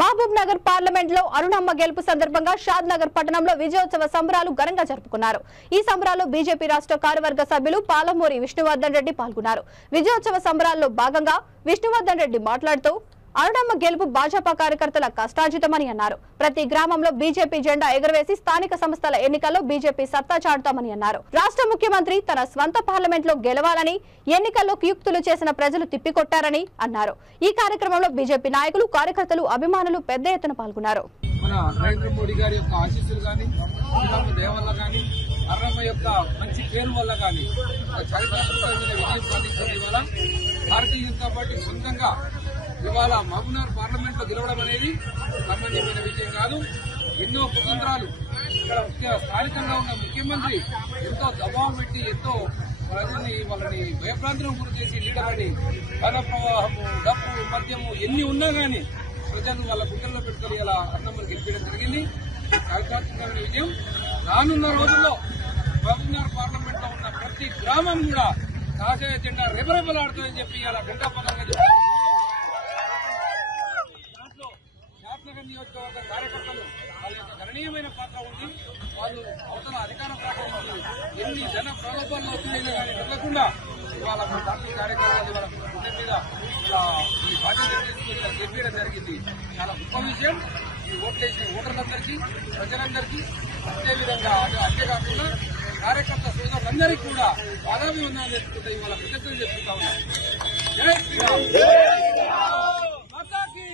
Mahabub Nagar parliament లో అరుణమ్మ గెలుపు సందర్భంగా షాద్ నగర్ పట్టణంలో విజయోత్సవ సంబరాలు ఘనంగా జరుపుకున్నారు। ఈ సంబరాల్లో బీజేపీ రాష్ట్ర కార్యవర్గ సభ్యులు పాలమూరి విష్ణువర్ధన్ రెడ్డి పాల్గొన్నారు। విజయోత్సవ సంబరాల్లో భాగంగా విష్ణువర్ధన్ రెడ్డి మాట్లాడుతూ అరుణమ్మ గెలుపు భాజపా కార్యకర్తల కష్టార్జితమని అన్నారు। ప్రతి గ్రామంలో బీజేపీ జెండా ఎగురవేసి స్థానిక సంస్థల ఎన్నికల్లో బీజేపీ సత్తా చాటుతామని అన్నారు। రాష్ట్ర ముఖ్యమంత్రి తన స్వంత పార్లమెంట్ లో గెలవాలని ఎన్నికల్లో కుయుక్తులు చేసిన ప్రజలు తిప్పికొట్టారని అన్నారు। ఈ కార్యక్రమంలో బీజేపీ నాయకులు, కార్యకర్తలు, అభిమానులు పెద్ద ఎత్తున పాల్గొన్నారు। మన నరేంద్ర మోడీ గారి యొక్క ఆశీస్సులు గాని, దయ వల్ల గాని, అరుణమ్మ యొక్క మంచి పేరు వల్ల గాని చరిత్రాత్మకమైన విజయం సాధించింది। ఇవాళ భారతీయ జనతా పార్టీ సొంతంగా ఇవాళ మహబూబ్నగర్ పార్లమెంట్ లో గెలవడం అనేది సామాన్యమైన విజయం కాదు। ఎన్నో కుతంత్రాలు ఇక్కడ స్థానికంగా ఉన్న ముఖ్యమంత్రి ఎంతో దబావం పెట్టి ఎంతో ప్రజల్ని వాళ్ళని భయభ్రాంతులకు గురి చేసి లీడర్లని ధన ప్రవాహము, డబ్బు, మద్యము ఎన్ని ఉన్నా గానీ ప్రజలు వాళ్ళ గుట్టల్లో పెట్టుకుని ఇలా అన్నమ్మని గెలిపించడం జరిగింది। చారిత్రాత్మకమైన విజయం। రానున్న రోజుల్లో మహబూబ్నగర్ పార్లమెంట్ లో ఉన్న ప్రతి గ్రామం కూడా కాషాయ జెండా రెపరెపలాడుతుందని చెప్పి ఇలా గంటాపదంగా చెప్పారు। దాంట్లో శాసనగర్ నియోజకవర్గ కార్యకర్తలు వాళ్ళ యొక్క గణనీయమైన పాత్ర ఉంది। వాళ్ళు అవతల అధికార పార్టీ నుంచి ఎన్ని జన ప్రలోభాల్లో వచ్చినా కానీ వెళ్ళకుండా ఇవాళ మన పార్టీ కార్యకర్తలు ఇవాళ గుండె మీద ఈ బాధ్యత తీసుకుని చెప్పడం జరిగింది। చాలా గొప్ప విషయం। ఈ ఓట్లేసిన ఓటర్లందరికీ, ప్రజలందరికీ అదేవిధంగా అంతేకాకుండా కార్యకర్త సోదరులందరికీ కూడా పాదాభివందనాలు చేసుకుంటే ఇవాళ కృతజ్ఞతలు చెప్పుకుంటా ఉన్నారు। జై శ్రీరామ్, మాతాకి